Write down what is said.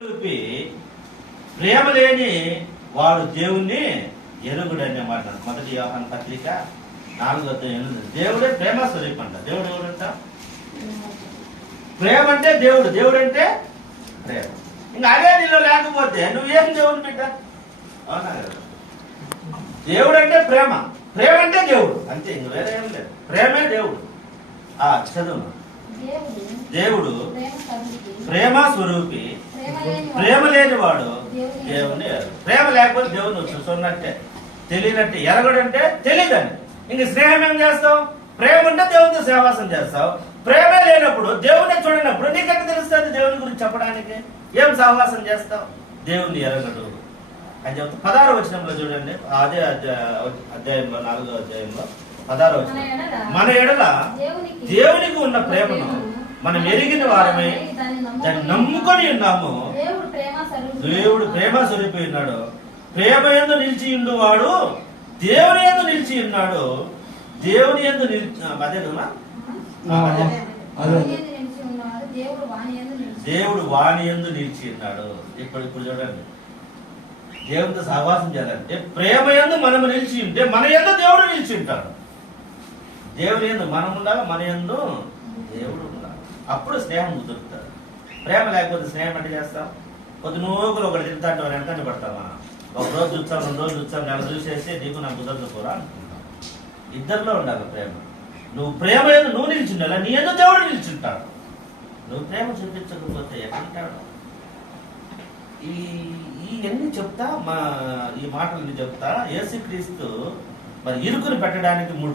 చూపి ప్రేమ లేని వాడు దేవుణ్ణి ఎరుగుడు అనే మాట. మొదటి యోహాను పత్రిక 4:8. దేవుడే ప్రేమ స్వరూపం అంట. దేవుడు ఎవరంట? ప్రేమ అంటే దేవుడు, దేవుడు అంటే ప్రేమ. ఇంకా అదే నీలో లేకపోతే నువ్వేం దేవుని బిడ్డ? అవునా కదా? దేవుడు అంటే ప్రేమ, ప్రేమ అంటే దేవుడు, అంతే. ఇంక వేరే ఏం లేదు. ప్రేమే దేవుడు. చదువు. దేవుడు ప్రేమ స్వరూపి, ప్రేమ లేని వాడు దేవుని ఎరగడు. ప్రేమ లేకపోతే దేవుని చూసున్నట్టే, తెలియనట్టే. ఎరగడంటే తెలియదని. ఇంక స్నేహం ఏం చేస్తావు? ప్రేమ ఉంటే దేవునితో సహవాసం చేస్తావు. ప్రేమే లేనప్పుడు, దేవుని చూడనప్పుడు నీకెట్ట తెలుస్తుంది దేవుని గురించి చెప్పడానికి? ఏం సహవాసం చేస్తావు? దేవుని ఎరగడు అని చెప్తా. 16వ వచనంలో చూడండి, అదే అధ్యాయంలో 4వ అధ్యాయంలో 16వ వచనం. మన ఎడల దేవునికి ఉన్న ప్రేమను మనం ఎరిగిన వారమే దాన్ని నమ్ముకొని ఉన్నాము. దేవుడు ప్రేమ స్వరూపి ఉన్నాడు. ప్రేమ యందు నిలిచి ఉండువాడు దేవుని యందు నిలిచి ఉన్నాడు. దేవుని యందు నిలిచి అదేనా? దేవుడు వాణి యందు నిలిచి ఉన్నాడు. ఇప్పుడు చూడండి, దేవునితో సహవాసం చేయాలంటే ప్రేమ యందు మనం నిలిచి ఉంటే మన యందు దేవుడు నిలిచి ఉంటాడు. దేవుని యందు మనం ఉండాలి, మన యందు దేవుడు ఉండాలి. అప్పుడు స్నేహం కుదురుతాడు. ప్రేమ లేకపోతే స్నేహం అంటే చేస్తాం. కొద్ది నూకులు ఒకటి తింటాంటే వెనకంటే పడతామా? ఒక రోజు చూస్తాం, 2 రోజులు చూస్తాం, నెల చూసేసి నీకు నాకు కుదరదు కూడా అనుకుంటాం. ఇద్దరిలో ఉండాలి ప్రేమ. నువ్వు ప్రేమ ఏదో నువ్వు నిలిచిండాలా, నీ ఏదో దేవుడు నిలిచింటాడు. నువ్వు ప్రేమ చూపించకపోతే ఎక్కడంటాడు? ఇవన్నీ చెప్తా, ఈ మాటలన్నీ చెప్తా. యేసుక్రీస్తు మరి ఇరుకుని పెట్టడానికి